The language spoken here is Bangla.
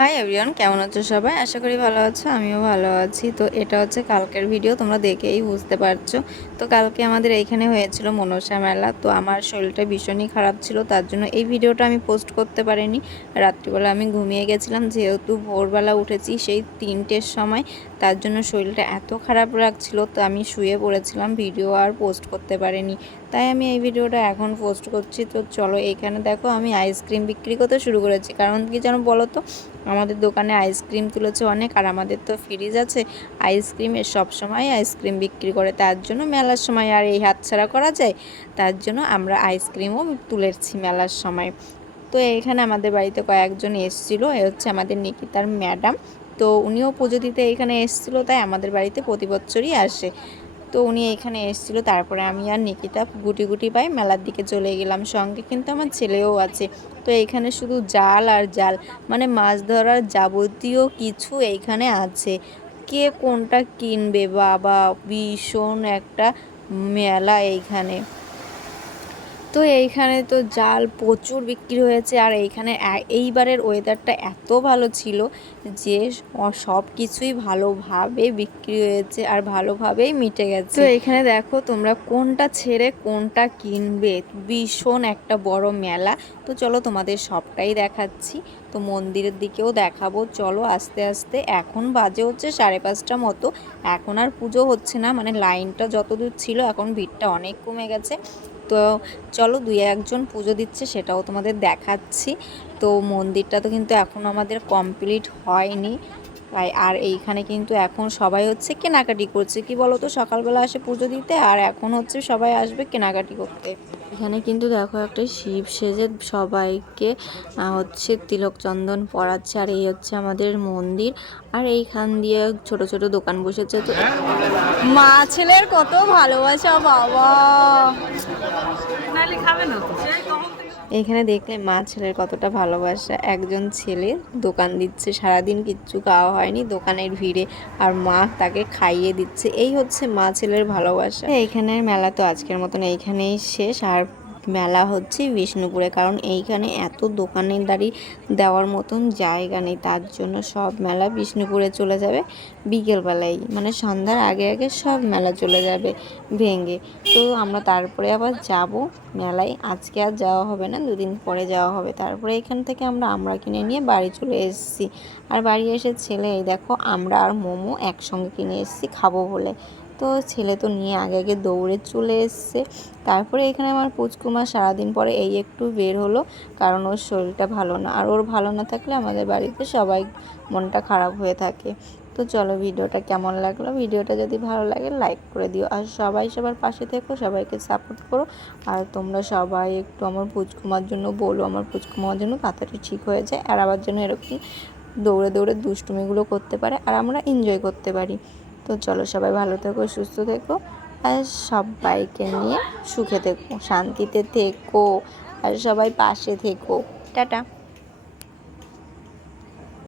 হাই এভরিওয়ান, কেমন আছো সবাই? আশা করি ভালো আছো, আমিও ভালো আছি। তো এটা হচ্ছে কালকের ভিডিও, তোমরা দেখেই বুঝতে পারছো। তো কালকে আমাদের এইখানে হয়েছিল মনসা মেলা। তো আমার শরীরটা ভীষণই খারাপ ছিল, তার জন্য এই ভিডিওটা আমি পোস্ট করতে পারিনি। রাত্রিবেলা আমি ঘুমিয়ে গেছিলাম, যেহেতু ভোরবেলা উঠেছি সেই 3টের সময়, তার জন্য শরীরটা এত খারাপ লাগছিল, তো আমি শুয়ে পড়েছিলাম, ভিডিও আর পোস্ট করতে পারিনি। তাই আমি এই ভিডিওটা এখন পোস্ট করছি। তো চলো, এইখানে দেখো আমি আইসক্রিম বিক্রি করতে শুরু করেছি। কারণ কি যেন বলো তো, আমাদের দোকানে আইসক্রিম তুলেছে অনেক, আর আমাদের তো ফ্রিজ আছে আইসক্রিমের, সবসময় আইসক্রিম বিক্রি করে। তার জন্য মেলার সময় আর এই হাতছাড়া করা যায়, তার জন্য আমরা আইসক্রিমও তুলেছি মেলার সময়। তো এইখানে আমাদের বাড়িতে কয়েকজন এসেছিলো, এ হচ্ছে আমাদের নিকিতার ম্যাডাম। তো উনিও পুজো দিতে এখানে এসেছিলো, তাই আমাদের বাড়িতে প্রতি বছরই আসে। তো উনি এখানে এসেছিলো, তারপরে আমি আর নিকিতা গুটি গুটি পাই মেলার দিকে চলে গেলাম। সঙ্গে কিন্তু আমার ছেলেও আছে। তো এইখানে শুধু জাল আর জাল, মানে মাছ ধরার যাবতীয় কিছু এইখানে আছে। কে কোনটা কিনবে বাবা, ভীষণ একটা মেলা এইখানে। তো এইখানে তো জাল প্রচুর বিক্রি হয়েছে, আর এইখানে এইবারের ওয়েদারটা এত ভালো ছিল যে সব কিছুই ভালোভাবে বিক্রি হয়েছে আর ভালোভাবেই মিটে গেছে। তো এখানে দেখো তোমরা কোনটা ছেড়ে কোনটা কিনবে, ভীষণ একটা বড় মেলা। তো চলো তোমাদের সবটাই দেখাচ্ছি। তো মন্দিরের দিকেও দেখাবো, চলো আস্তে আস্তে। এখন বাজে হচ্ছে 5:30 মতো, এখন আর পুজো হচ্ছে না, মানে লাইনটা যতদূর ছিল এখন ভিড়টা অনেক কমে গেছে। তো চলো, 2-1জন পুজো দিচ্ছে, সেটাও তোমাদের দেখাচ্ছি। তো মন্দিরটা তো কিন্তু এখন আমাদের কমপ্লিট হয়নি, তাই আর এইখানে কিন্তু এখন সবাই হচ্ছে কেনাকাটি করছে। কি বলো তো, সকালবেলা আসে পুজো দিতে, আর এখন হচ্ছে সবাই আসবে কেনাকাটি করতে। এখানে কিন্তু দেখো একটা শিব সেজে সবাইকে হচ্ছে তিলক চন্দন পরাচ্ছে, আর এই হচ্ছে আমাদের মন্দির। আর এইখান দিয়ে ছোট ছোট দোকান বসেছে। তো মা ছেলের কত ভালোবাসা বাবা, এখানে দেখলে মা ছেলের কতটা ভালোবাসা। একজন ছেলে দোকান দিচ্ছে, সারাদিন কিচ্ছু খাওয়া হয়নি দোকানের ভিড়ে, আর মা তাকে খাইয়ে দিচ্ছে। এই হচ্ছে মা ছেলের ভালোবাসা। এইখানের মেলা তো আজকের মতন এইখানেই শেষ। আর মেলা হচ্ছে বিষ্ণুপুরে, কারণ এইখানে এত দোকানদারি দেওয়ার মতন জায়গা নেই, তার জন্য সব মেলা বিষ্ণুপুরে চলে যাবে বিকেলবেলায়, মানে সন্ধ্যার আগে আগে সব মেলা চলে যাবে ভেঙে। তো আমরা তারপরে আবার যাব মেলায়। আজকে আর যাওয়া হবে না, 2 দিন পরে যাওয়া হবে। তারপরে এখান থেকে আমরা কিনে নিয়ে বাড়ি চলে এসেছি। আর বাড়ি এসে ছেলে, এই দেখো আমরা আর মোমো একসঙ্গে কিনে এসেছি খাবো বলে। তো ছেলে তো নিয়ে আগে আগে দৌড়ে চলে এসছে। তারপরে এখানে আমার পুচকুমা সারাদিন পরে এই একটু বের হলো, কারণ ওর শরীরটা ভালো না, আর ওর ভালো না থাকলে আমাদের বাড়িতে সবাই মনটা খারাপ হয়ে থাকে। তো চলো, ভিডিওটা কেমন লাগলো, ভিডিওটা যদি ভালো লাগে লাইক করে দিও, আর সবাই সবার পাশে থেকো, সবাইকে সাপোর্ট করো। আর তোমরা সবাই একটু আমার পুচকুমার জন্য বলো, আমার পুচকুমার জন্য তাড়াতাড়ি ঠিক হয়ে যায়, আর আবার জন্য এরকম দৌড়ে দৌড়ে দুষ্টুমিগুলো করতে পারে, আর আমরা এনজয় করতে পারি। তো চলো, সবাই ভালো থেকো, সুস্থ থেকো, আর সবাইকে নিয়ে সুখে থেকো, শান্তিতে থেকো, আর সবাই পাশে থেকো। টাটা।